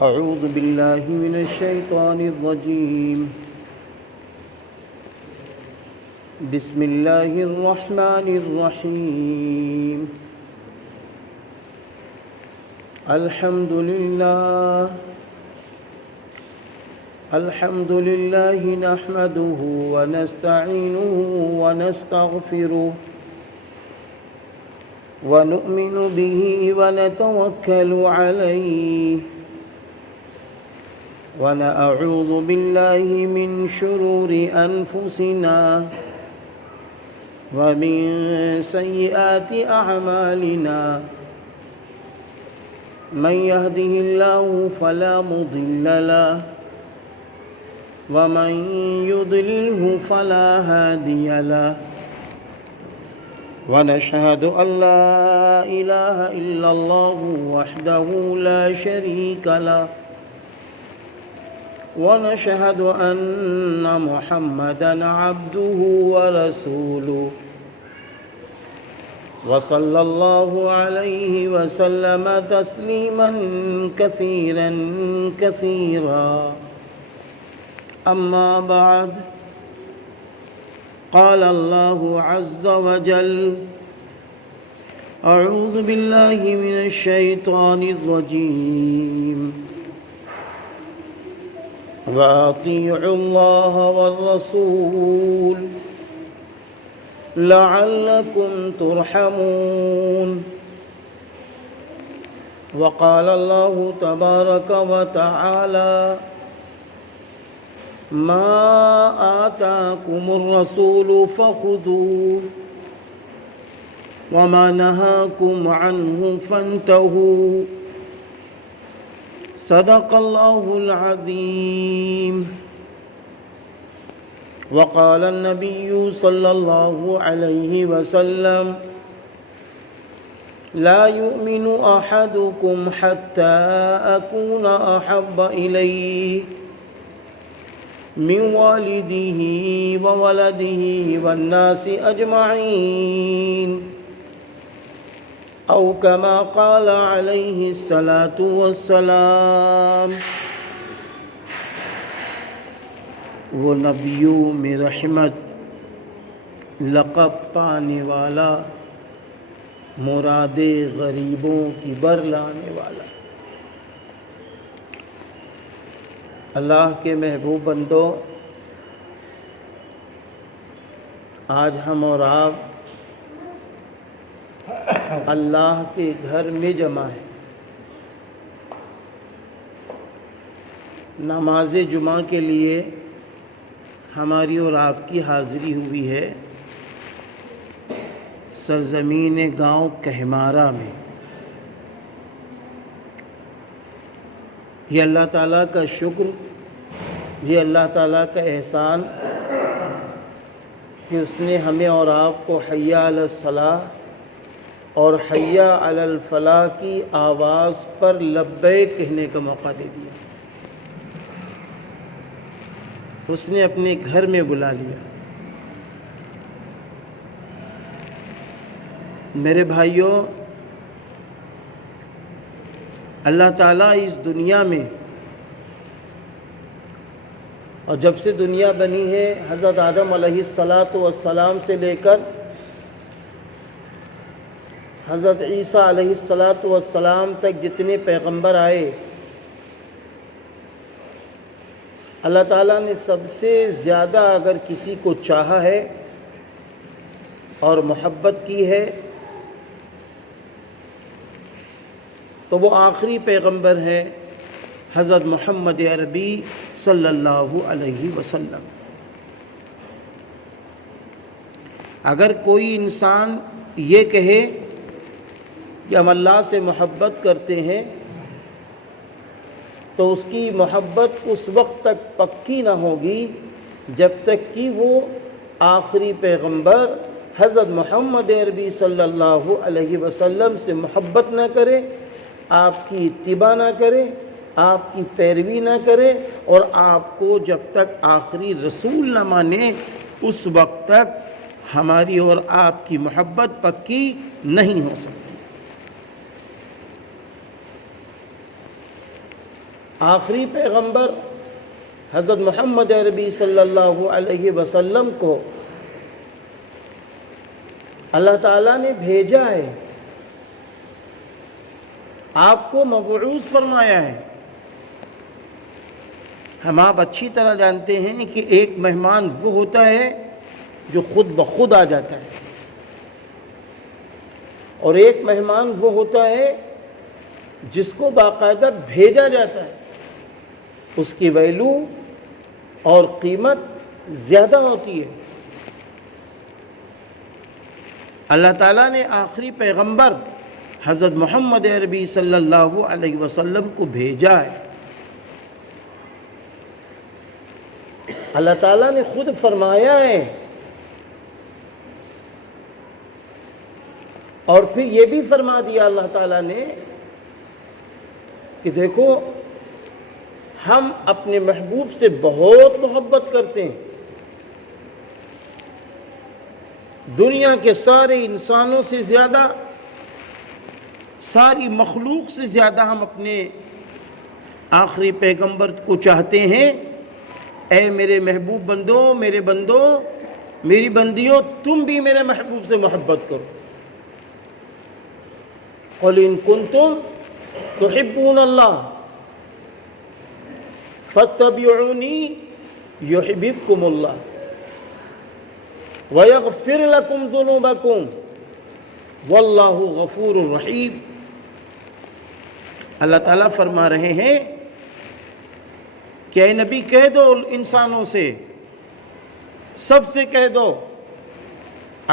أعوذ بالله من الشيطان الرجيم. بسم الله الرحمن الرحيم. الحمد لله نحمده ونستعينه ونستغفره ونؤمن به ونتوكل عليه ونعوذ بالله من شرور أنفسنا ومن سيئات أعمالنا. من يهده الله فلا مضل له ومن يضلله فلا هادي له. ونشهد أن لا إله إلا الله وحده لا شريك له ونشهد أن محمدًا عبده ورسوله. وصلى الله عليه وسلم تسليمًا كثيرًا كثيرًا. أما بعد، قال الله عز وجل: أعوذ بالله من الشيطان الرجيم. وأطيعوا الله والرسول لعلكم ترحمون. وقال الله تبارك وتعالى: ما آتاكم الرسول فخذوه وما نهاكم عنه فانتهوا. صدق الله العظيم. وقال النبي صلى الله عليه وسلم: لا يؤمن أحدكم حتى أكون أحب إليه من والده وولده والناس أجمعين، أو كما قال عليه الصلاة والسلام. وہ نبیوں میں رحمت، لقب پانے والا، مراد غریبوں کی بر لانے والا، اللہ کے محبوب بندو، آج ہم اور آپ اللہ کے گھر میں جمع ہے. نماز جمعہ کے لیے ہماری اور آپ کی حاضری ہوئی ہے سرزمین گاؤں کہمارا میں. یہ اللہ تعالیٰ کا شکر، یہ اللہ تعالیٰ کا احسان کہ اس نے ہمیں اور آپ کو حی علی الصلاۃ اور حی علی الفلاح کی آواز پر لبیک کہنے کا موقع دے دیا. اس نے اپنے گھر میں بلا لیا. میرے بھائیوں، اللہ تعالیٰ اس دنیا میں، اور جب سے دنیا بنی ہے حضرت آدم علیہ السلام سے لے کر حضرت عیسیٰ علیہ السلام تک جتنے پیغمبر آئے، اللہ تعالیٰ نے سب سے زیادہ اگر کسی کو چاہا ہے اور محبت کی ہے تو وہ آخری پیغمبر ہے حضرت محمد عربی صلی اللہ علیہ وسلم. اگر کوئی انسان یہ کہے کہ ہم اللہ سے محبت کرتے ہیں تو اس کی محبت اس وقت تک پکی نہ ہوگی جب تک کہ وہ آخری پیغمبر حضرت محمد عربی صلی اللہ علیہ وسلم سے محبت نہ کرے، آپ کی اتباع نہ کرے، آپ کی پیروی نہ کرے، اور آپ کو جب تک آخری رسول نہ مانے اس وقت تک ہماری اور آپ کی محبت پکی نہیں ہو سکتی. آخری پیغمبر حضرت محمد عربی صلی اللہ علیہ وسلم کو اللہ تعالیٰ نے بھیجا ہے، آپ کو مبعوث فرمایا ہے۔ ہم آپ اچھی طرح جانتے ہیں کہ ایک مہمان وہ ہوتا ہے جو خود بخود آ جاتا ہے، اور ایک مہمان وہ ہوتا ہے جس کو باقاعدہ بھیجا جاتا ہے، اس کی ویلو اور قیمت زیادہ ہوتی ہے۔ اللہ تعالیٰ نے آخری پیغمبر حضرت محمد عربی صلی اللہ علیہ وسلم کو بھیجا ہے۔ اللہ تعالیٰ نے خود فرمایا ہے، اور پھر یہ بھی فرما دیا اللہ تعالیٰ نے کہ دیکھو ہم اپنے محبوب سے بہت محبت کرتے ہیں، دنیا کے سارے انسانوں سے زیادہ، ساری مخلوق سے زیادہ ہم اپنے آخری پیغمبر کو چاہتے ہیں۔ اے میرے محبوب بندوں، میرے بندوں، میری بندیوں، تم بھی میرے محبوب سے محبت کرو۔ قُلْ إِن كُنتُمْ تُحِبُّونَ اللَّهَ فَاتَّبِعُونِي يُحْبِبْكُمُ اللَّهُ وَيَغْفِرْ لَكُمْ ذُنُوبَكُمْ وَاللَّهُ غَفُورٌ رَحِيمٌ۔ اللہ تعالیٰ فرما رہے ہیں کہ اے نبی کہہ دو انسانوں سے، سب سے کہہ دو،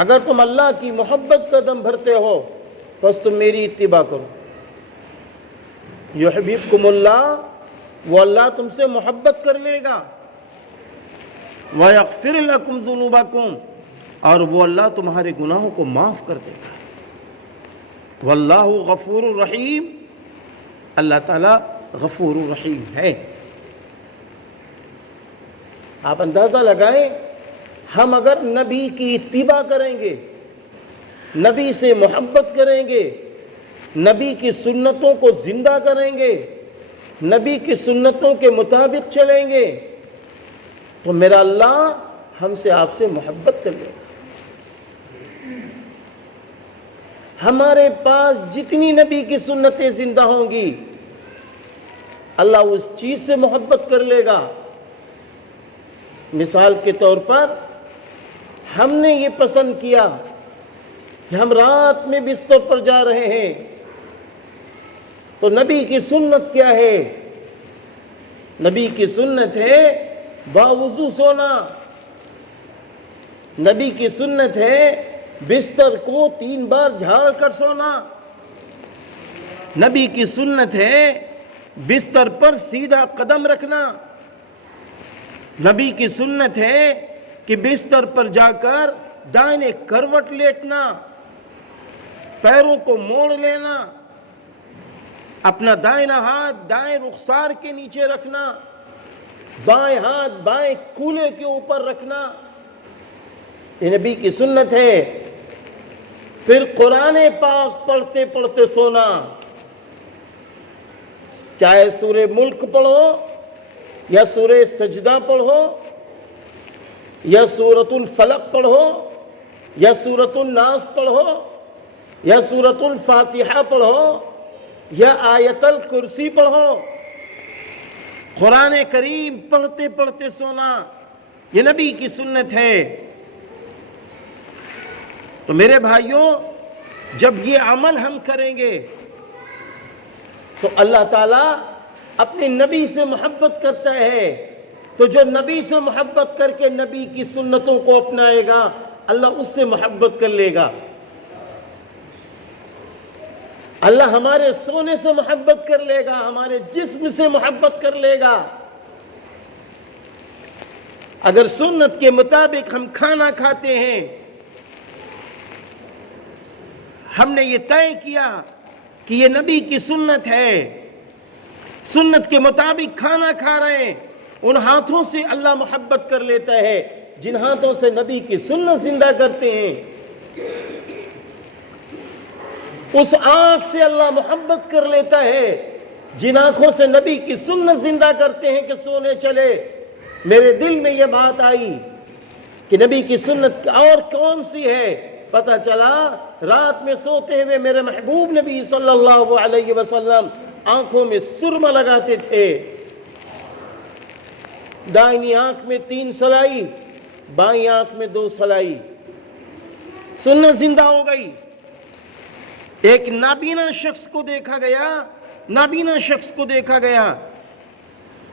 اگر تم اللہ کی محبت کا دم بھرتے ہو بس تم میری اتباع کرو۔ یحببکم اللہ، وہ اللہ تم سے محبت کر لے گا۔ وَيَغْفِرْ لَكُمْ ذُنُوبَكُمْ، اور وہ اللہ تمہارے گناہوں کو معاف کر دے گا۔ وَاللَّهُ غَفُورٌ رَحِيمٌ، اللہ تعالیٰ غفور رحیم ہے۔ آپ اندازہ لگائیں، ہم اگر نبی کی اتباع کریں گے، نبی سے محبت کریں گے، نبی کی سنتوں کو زندہ کریں گے، نبی کی سنتوں کے مطابق چلیں گے، تو میرا اللہ ہم سے، آپ سے محبت کر لے گا۔ ہمارے پاس جتنی نبی کی سنتیں زندہ ہوں گی، اللہ اس چیز سے محبت کر لے گا۔ مثال کے طور پر ہم نے یہ پسند کیا کہ ہم رات میں بستر پر جا رہے ہیں، تو نبی کی سنت کیا ہے؟ نبی کی سنت ہے باوضو سونا، نبی کی سنت ہے بستر کو 3 بار جھاڑ کر سونا، نبی کی سنت ہے بستر پر سیدھا قدم رکھنا، نبی کی سنت ہے کہ بستر پر جا کر دائیں کروٹ لیٹنا، پیروں کو موڑ لینا، اپنا دائنا ہاتھ دائیں رخسار کے نیچے رکھنا، بائیں ہاتھ بائیں کولے کے اوپر رکھنا، یہ نبی کی سنت ہے۔ پھر قرآن پاک پڑھتے پڑھتے سونا، چاہے سورہ ملک پڑھو یا سورہ سجدہ پڑھو یا سورۃ الفلق پڑھو یا سورۃ الناس پڑھو یا سورۃ الفاتحہ پڑھو یا آیت الکرسی پڑھو، قرآن کریم پڑھتے پڑھتے سونا، یہ نبی کی سنت ہے۔ تو میرے بھائیوں، جب یہ عمل ہم کریں گے تو اللہ تعالیٰ اپنے نبی سے محبت کرتا ہے، تو جو نبی سے محبت کر کے نبی کی سنتوں کو اپنائے گا، اللہ اس سے محبت کر لے گا۔ اللہ ہمارے سونے سے محبت کر لے گا، ہمارے جسم سے محبت کر لے گا۔ اگر سنت کے مطابق ہم کھانا کھاتے ہیں، ہم نے یہ طے کیا کہ یہ نبی کی سنت ہے، سنت کے مطابق کھانا کھا رہے ہیں، ان ہاتھوں سے اللہ محبت کر لیتا ہے جن ہاتھوں سے نبی کی سنت زندہ کرتے ہیں۔ اس آنکھ سے اللہ محبت کر لیتا ہے جن آنکھوں سے نبی کی سنت زندہ کرتے ہیں کہ سونے چلے، میرے دل میں یہ بات آئی کہ نبی کی سنت اور کون سی ہے؟ پتہ چلا رات میں سوتے ہوئے میرے محبوب نبی صلی اللہ علیہ وسلم آنکھوں میں سرما لگاتے تھے، دائنی آنکھ میں 3 سلائی، بائیں آنکھ میں 2 سلائی۔ سنت زندہ ہو گئی۔ ایک نابینا شخص کو دیکھا گیا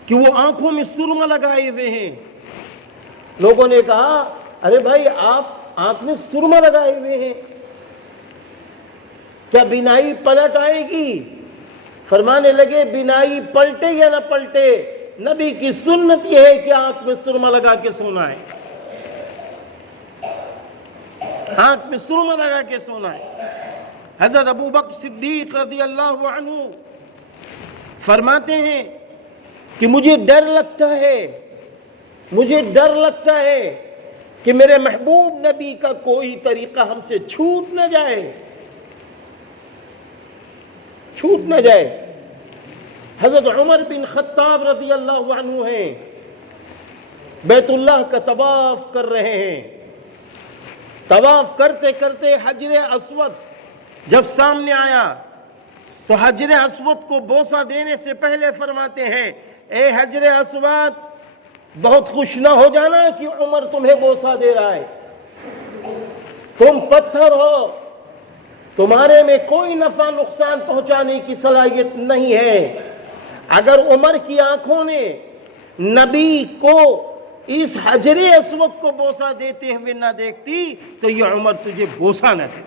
کہ وہ آنکھوں میں سرما لگائے ہوئے ہیں۔ لوگوں نے کہا ارے بھائی آپ آنکھ میں سرما لگائے ہوئے ہیں، کیا بینائی پلٹ آئے گی؟ فرمانے لگے بینائی پلٹے یا نہ پلٹے، نبی کی سنت یہ ہے کہ آنکھ میں سرما لگا کے سونا ہے، آنکھ میں سرما لگا کے سونا ہے۔ حضرت ابو بکر صدیق رضی اللہ عنہ فرماتے ہیں کہ مجھے ڈر لگتا ہے کہ میرے محبوب نبی کا کوئی طریقہ ہم سے چھوٹ نہ جائے۔ حضرت عمر بن خطاب رضی اللہ عنہ ہیں، بیت اللہ کا طواف کر رہے ہیں، طواف کرتے کرتے حجر اسود جب سامنے آیا تو حجر اسود کو بوسہ دینے سے پہلے فرماتے ہیں اے حجر اسود بہت خوش نہ ہو جانا کہ عمر تمہیں بوسہ دے رہا ہے، تم پتھر ہو، تمہارے میں کوئی نفع نقصان پہنچانے کی صلاحیت نہیں ہے۔ اگر عمر کی آنکھوں نے نبی کو اس حجر اسود کو بوسہ دیتے ہوئے نہ دیکھتی تو یہ عمر تجھے بوسہ نہ دے،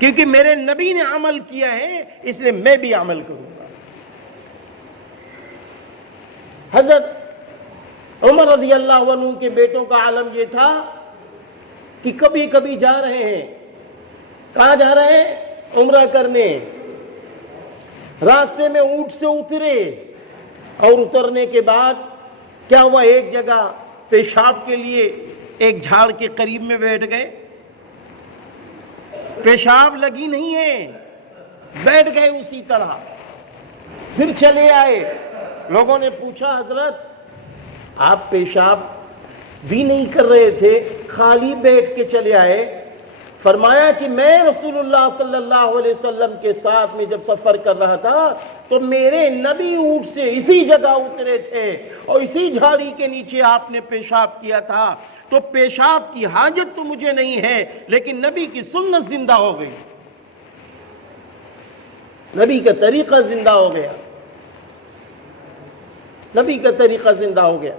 کیونکہ میرے نبی نے عمل کیا ہے اس لیے میں بھی عمل کروں گا۔ حضرت عمر رضی اللہ عنہ کے بیٹوں کا عالم یہ تھا کہ کبھی کبھی جا رہے ہیں، کہاں جا رہے ہیں؟ عمرہ کرنے۔ راستے میں اونٹ سے اترے اور اترنے کے بعد کیا ہوا، ایک جگہ پیشاب کے لیے ایک جھاڑ کے قریب میں بیٹھ گئے، پیشاب لگی نہیں ہے، بیٹھ گئے اسی طرح، پھر چلے آئے۔ لوگوں نے پوچھا حضرت آپ پیشاب بھی نہیں کر رہے تھے، خالی بیٹھ کے چلے آئے؟ فرمایا کہ میں رسول اللہ صلی اللہ علیہ وسلم کے ساتھ میں جب سفر کر رہا تھا تو میرے نبی اونٹ سے اسی جگہ اترے تھے اور اسی جھاڑی کے نیچے آپ نے پیشاب کیا تھا، تو پیشاب کی حاجت تو مجھے نہیں ہے، لیکن نبی کی سنت زندہ ہو گئی، نبی کا طریقہ زندہ ہو گیا، نبی کا طریقہ زندہ ہو گیا۔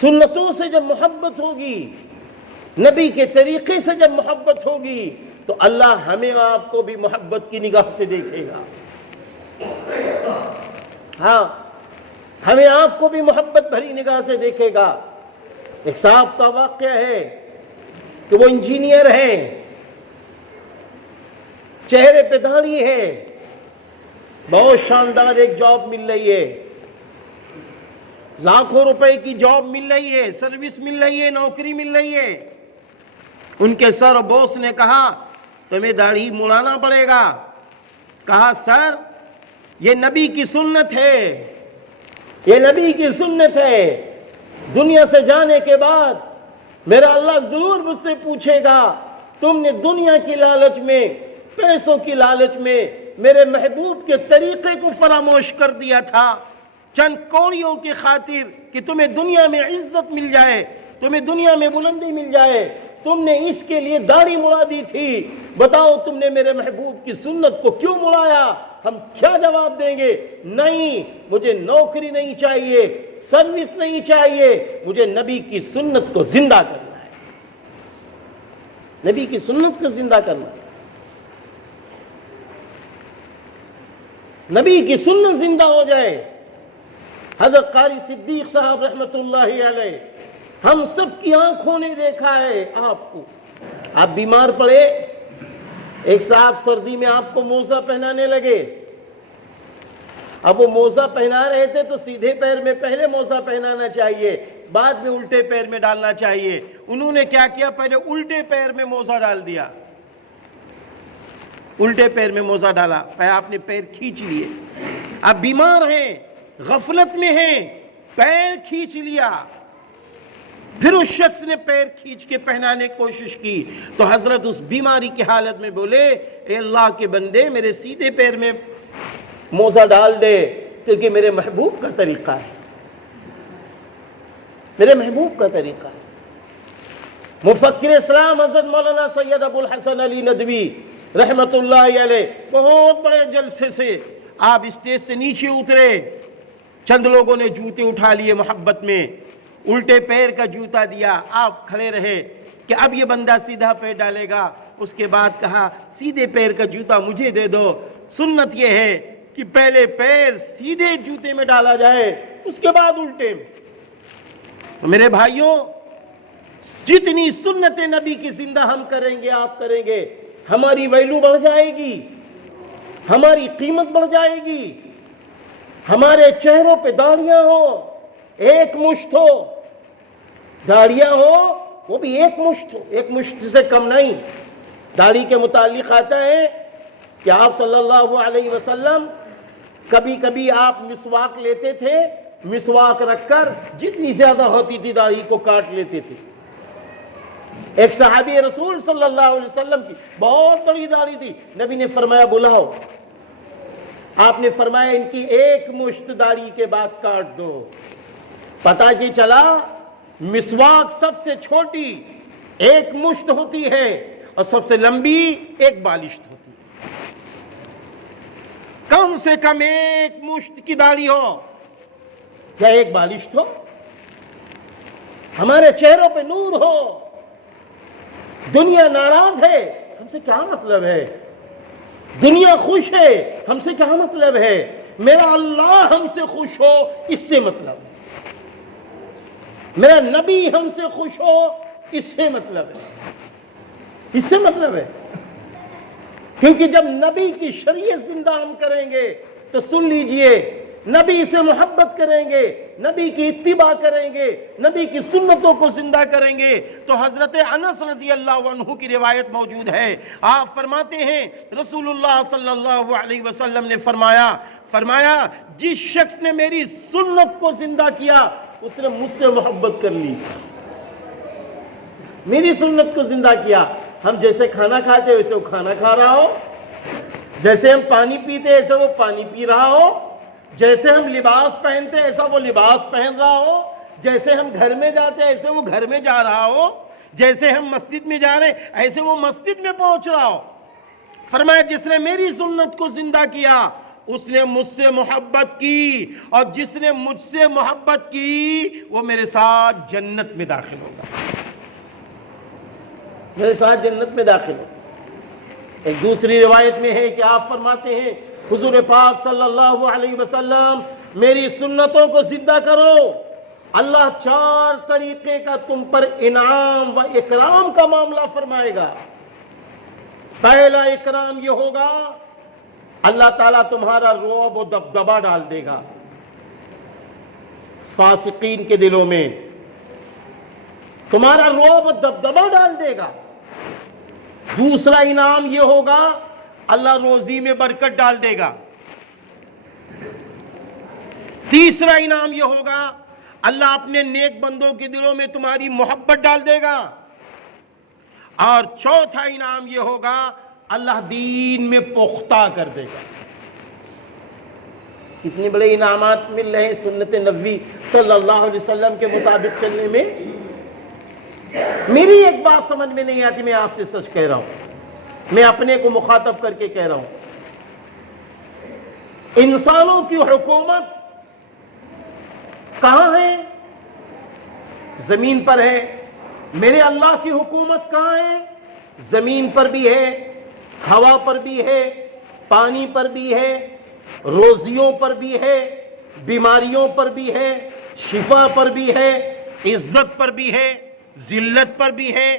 سنتوں سے جب محبت ہوگی، نبی کے طریقے سے جب محبت ہوگی تو اللہ ہمیں آپ کو بھی محبت کی نگاہ سے دیکھے گا۔ ہاں، ہمیں آپ کو بھی محبت بھری نگاہ سے دیکھے گا۔ ایک صاحب کا واقعہ ہے کہ وہ انجینئر ہیں، چہرے پہ داڑھی ہے، بہت شاندار ایک جاب مل رہی ہے، لاکھوں روپے کی جاب مل رہی ہے، سروس مل رہی ہے، نوکری مل رہی ہے۔ ان کے سر بوس نے کہا تمہیں داڑھی مڑانا پڑے گا۔ کہا سر یہ نبی کی سنت ہے، یہ نبی کی سنت ہے، دنیا سے جانے کے بعد میرا اللہ ضرور مجھ سے پوچھے گا تم نے دنیا کی لالچ میں، پیسوں کی لالچ میں میرے محبوب کے طریقے کو فراموش کر دیا تھا، چند کوڑیوں کی خاطر کہ تمہیں دنیا میں عزت مل جائے، تمہیں دنیا میں بلندی مل جائے، تم نے اس کے لیے داڑھی مڑا دی تھی، بتاؤ تم نے میرے محبوب کی سنت کو کیوں مڑایا؟ ہم کیا جواب دیں گے؟ نہیں، مجھے نوکری نہیں چاہیے، سروس نہیں چاہیے، مجھے نبی کی سنت کو زندہ کرنا ہے، نبی کی سنت کو زندہ کرنا ہے، نبی کی سنت زندہ ہو جائے۔ حضرت قاری صدیق صاحب رحمت اللہ علیہ، ہم سب کی آنکھوں نے دیکھا ہے آپ کو، آپ بیمار پڑے، ایک صاحب سردی میں آپ کو موزہ پہنانے لگے، اب وہ موزہ پہنا رہے تھے تو سیدھے پیر میں پہلے موزہ پہنانا چاہیے، بعد میں الٹے پیر میں ڈالنا چاہیے، انہوں نے کیا کیا؟ پہلے الٹے پیر میں موزہ ڈال دیا، الٹے پیر میں موزہ ڈالا، آپ نے پیر کھینچ لیے، آپ بیمار ہیں، غفلت میں ہیں، پیر کھینچ لیا، پھر اس شخص نے پیر کھینچ کے پہنانے کی کوشش کی تو حضرت اس بیماری کی حالت میں بولے، اے اللہ کے بندے میرے سیدھے پیر میں موزہ ڈال دے، کیونکہ میرے محبوب کا طریقہ ہے، میرے محبوب کا طریقہ ہے۔ مفکر اسلام حضرت مولانا سید ابو الحسن علی ندوی رحمت اللہ علیہ بہت بڑے جلسے سے آپ اسٹیج سے نیچے اترے، چند لوگوں نے جوتے اٹھا لیے محبت میں، الٹے پیر کا جوتا دیا، آپ کھڑے رہے کہ اب یہ بندہ سیدھا پیر ڈالے گا، اس کے بعد کہا سیدھے پیر کا جوتا مجھے دے دو، سنت یہ ہے کہ پہلے پیر سیدھے جوتے میں ڈالا جائے اس کے بعد الٹے میں۔ میرے بھائیوں، جتنی سنت نبی کی زندہ ہم کریں گے، آپ کریں گے، ہماری ویلو بڑھ جائے گی، ہماری قیمت بڑھ جائے گی، ہمارے چہروں پہ داڑیاں ہو، ایک مشت ہو، داڑیاں ہو وہ بھی ایک مشت ہو، ایک مشت سے کم نہیں۔ داڑھی کے متعلق آتا ہے کہ آپ صلی اللہ علیہ وسلم کبھی کبھی آپ مسواک لیتے تھے، مسواک رکھ کر جتنی زیادہ ہوتی تھی داڑھی کو کاٹ لیتے تھے۔ ایک صحابی رسول صلی اللہ علیہ وسلم کی بہت بڑی داڑھی تھی، نبی نے فرمایا بلاؤ، آپ نے فرمایا ان کی ایک مشت داڑھی کے بعد کاٹ دو۔ پتہ یہ چلا مسواک سب سے چھوٹی ایک مشت ہوتی ہے اور سب سے لمبی ایک بالشت ہوتی ہے۔ کم سے کم ایک مشت کی داڑھی ہو، کیا ایک بالشت ہو، ہمارے چہروں پہ نور ہو۔ دنیا ناراض ہے، ہم سے کیا مطلب ہے؟ دنیا خوش ہے، ہم سے کیا مطلب ہے؟ میرا اللہ ہم سے خوش ہو، اس سے مطلب ہے، میرا نبی ہم سے خوش ہو، اس سے مطلب ہے، اس سے مطلب ہے۔ کیونکہ جب نبی کی شریعت زندہ ہم کریں گے تو سن لیجئے، نبی سے محبت کریں گے، نبی کی اتباع کریں گے، نبی کی سنتوں کو زندہ کریں گے تو حضرت انس رضی اللہ عنہ کی روایت موجود ہے، آپ فرماتے ہیں رسول اللہ صلی اللہ علیہ وسلم نے فرمایا جس شخص نے میری سنت کو زندہ کیا اس نے مجھ سے محبت کر لی، میری سنت کو زندہ کیا۔ ہم جیسے کھانا کھاتے ویسے وہ کھانا کھا رہا ہو، جیسے ہم پانی پیتے ایسے وہ پانی پی رہا ہو، جیسے ہم لباس پہنتے ایسا وہ لباس پہن رہا ہو، جیسے ہم گھر میں جاتے ایسے وہ گھر میں جا رہا ہو، جیسے ہم مسجد میں جا رہے ایسے وہ مسجد میں پہنچ رہا ہو۔ فرمایا جس نے میری سنت کو زندہ کیا اس نے مجھ سے محبت کی، اور جس نے مجھ سے محبت کی وہ میرے ساتھ جنت میں داخل ہوگا، میرے ساتھ جنت میں داخل ہوگا۔ ایک دوسری روایت میں ہے کہ آپ فرماتے ہیں حضور پاک صلی اللہ علیہ وسلم میری سنتوں کو زندہ کرو، اللہ 4 طریقے کا تم پر انعام و اکرام کا معاملہ فرمائے گا۔ پہلا اکرام یہ ہوگا اللہ تعالیٰ تمہارا رعب و دبدبہ ڈال دے گا فاسقین کے دلوں میں، تمہارا رعب و دبدبہ ڈال دے گا۔ دوسرا انعام یہ ہوگا اللہ روزی میں برکت ڈال دے گا۔ تیسرا انعام یہ ہوگا اللہ اپنے نیک بندوں کے دلوں میں تمہاری محبت ڈال دے گا۔ اور چوتھا انعام یہ ہوگا اللہ دین میں پختہ کر دے گا۔ کتنے بڑے انعامات مل رہے ہیں سنت نبوی صلی اللہ علیہ وسلم کے مطابق چلنے میں۔ میری ایک بات سمجھ میں نہیں آتی، میں آپ سے سچ کہہ رہا ہوں، میں اپنے کو مخاطب کر کے کہہ رہا ہوں، انسانوں کی حکومت کہاں ہے؟ زمین پر ہے۔ میرے اللہ کی حکومت کہاں ہے؟ زمین پر بھی ہے، ہوا پر بھی ہے، پانی پر بھی ہے، روزیوں پر بھی ہے، بیماریوں پر بھی ہے، شفا پر بھی ہے، عزت پر بھی ہے، ذلت پر بھی ہے۔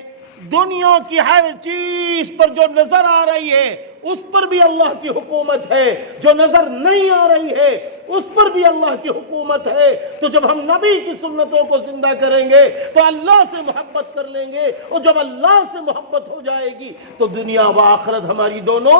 دنیا کی ہر چیز پر جو نظر آ رہی ہے اس پر بھی اللہ کی حکومت ہے، جو نظر نہیں آ رہی ہے اس پر بھی اللہ کی حکومت ہے۔ تو جب ہم نبی کی سنتوں کو زندہ کریں گے تو اللہ سے محبت کر لیں گے، اور جب اللہ سے محبت ہو جائے گی تو دنیا و آخرت ہماری دونوں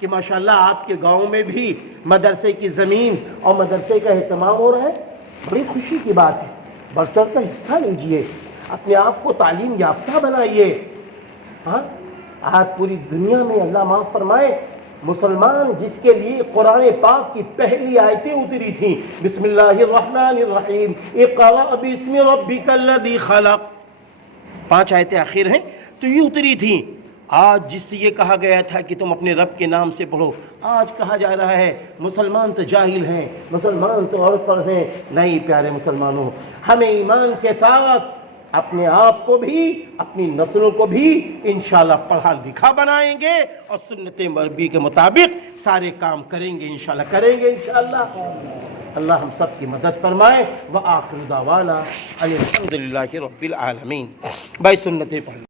کہ ماشاءاللہ آپ کے گاؤں میں بھی مدرسے کی زمین اور مدرسے کا اہتمام ہو رہا ہے، بڑی خوشی کی بات ہے۔ بڑھ چڑھ کر حصہ لیجئے، اپنے آپ کو تعلیم یافتہ بنائیے۔ ہاں، آج پوری دنیا میں اللہ معاف فرمائے مسلمان جس کے لیے قرآن پاک کی پہلی آیتیں اتری تھیں، بسم اللہ الرحمن الرحیم، اقرأ باسم ربک الذی خلق، 5 آیتیں آخر ہیں تو یہ اتری تھیں۔ آج جس سے یہ کہا گیا تھا کہ تم اپنے رب کے نام سے پڑھو، آج کہا جا رہا ہے مسلمان تو جاہل ہیں، مسلمان تو اور پر ہیں۔ نہیں پیارے مسلمانوں، ہمیں ایمان کے ساتھ اپنے آپ کو بھی اپنی نسلوں کو بھی انشاءاللہ پڑھا لکھا بنائیں گے اور سنت نبوی کے مطابق سارے کام کریں گے، انشاءاللہ کریں گے انشاءاللہ۔ اللہ ہم سب کی مدد فرمائے۔ وآخر دعوانا ان الحمد للہ رب العالمین۔ بھائی سنتیں پڑھ